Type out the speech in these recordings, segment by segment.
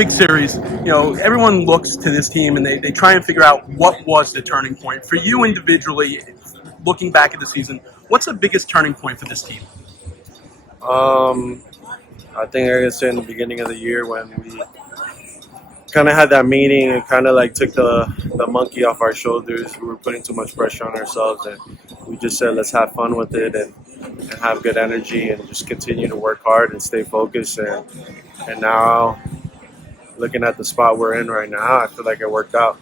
big series, everyone looks to this team and they try and figure out what was the turning point. For you individually, looking back at the season, what's the biggest turning point for this team? I think I said in the beginning of the year when we kind of had that meeting and kind of like took the monkey off our shoulders. We were putting too much pressure on ourselves, and we just said let's have fun with it and have good energy and just continue to work hard and stay focused. And now, looking at the spot we're in right now, I feel like it worked out.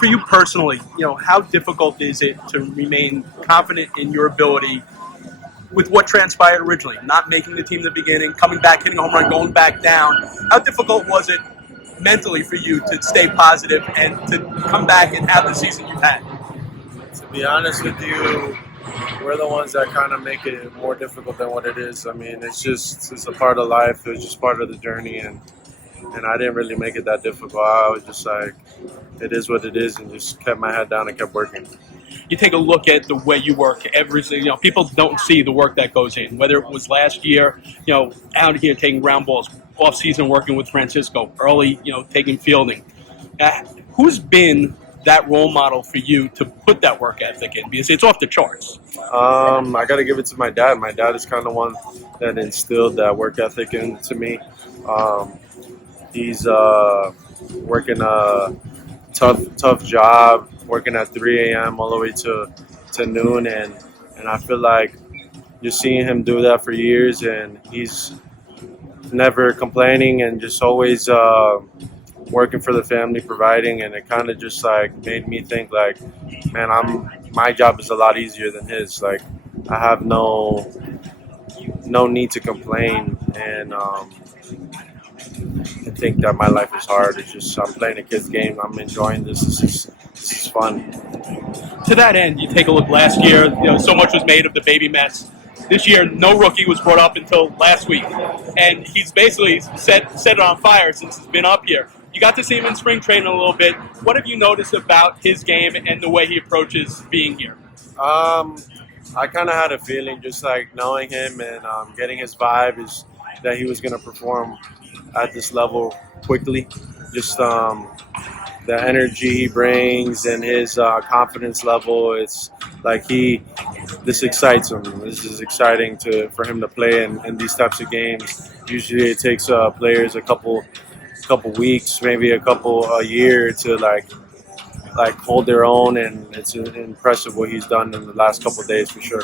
For you personally, how difficult is it to remain confident in your ability with what transpired originally, not making the team in the beginning, coming back, hitting a home run, going back down? How difficult was it mentally for you to stay positive and to come back and have the season you've had? To be honest with you, we're the ones that kind of make it more difficult than what it is. I mean, it's a part of life. It's just part of the journey, and I didn't really make it that difficult. I was just like, it is what it is, and just kept my head down and kept working. You take a look at the way you work people don't see the work that goes in, whether it was last year, out here taking ground balls, off season working with Francisco, early, taking fielding. Who's been that role model for you to put that work ethic in? Because it's off the charts. I got to give it to my dad. My dad is kind of one that instilled that work ethic into me. He's working a tough job, working at 3 a.m. all the way to noon, and I feel like just seeing him do that for years, and he's never complaining and just always working for the family, providing, and it kind of just like made me think like, man, my job is a lot easier than his. Like, I have no need to complain, and I think that my life is hard. It's just I'm playing a kid's game. I'm enjoying this. This is fun. To that end, you take a look last year. So much was made of the baby Mets. This year, no rookie was brought up until last week, and he's basically set it on fire since he's been up here. You got to see him in spring training a little bit. What have you noticed about his game and the way he approaches being here? I kind of had a feeling, just like knowing him and getting his vibe, is that he was going to perform at this level quickly. Just the energy he brings and his confidence level. It's like this excites him. This is exciting for him to play in these types of games. Usually it takes players a couple weeks, maybe a year to like hold their own, and it's impressive what he's done in the last couple of days for sure.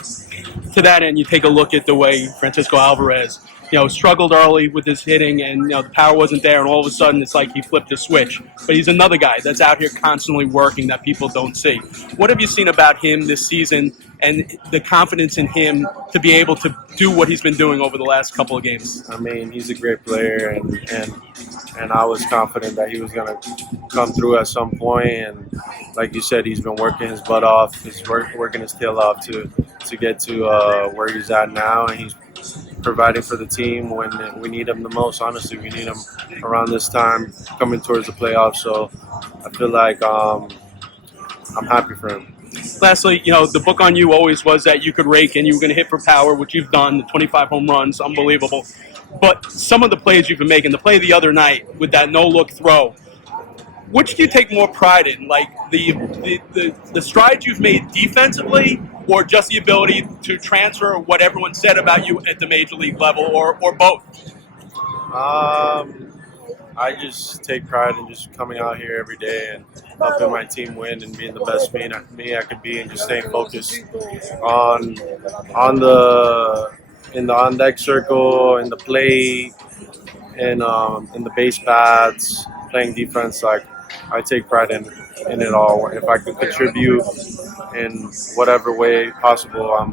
To that end, you take a look at the way Francisco Alvarez, struggled early with his hitting, and the power wasn't there, and all of a sudden it's like he flipped a switch. But he's another guy that's out here constantly working that people don't see. What have you seen about him this season and the confidence in him to be able to do what he's been doing over the last couple of games? I mean, he's a great player, and I was confident that he was going to come through at some point. And like you said, he's been working his butt off. He's working his tail off to get to where he's at now, and he's providing for the team when we need him the most. Honestly, we need him around this time, coming towards the playoffs. So I feel like I'm happy for him. Lastly, the book on you always was that you could rake and you were going to hit for power, which you've done, the 25 home runs, unbelievable. But some of the plays you've been making, the play the other night with that no-look throw, which do you take more pride in? Like the strides you've made defensively, or just the ability to transfer what everyone said about you at the major league level, or both? I just take pride in just coming out here every day and helping my team win and being the best me I could be, and just staying focused on the on-deck circle, in the plate, and in the base paths, playing defense. Like, I take pride in it all. If I could contribute in whatever way possible, I'm happy.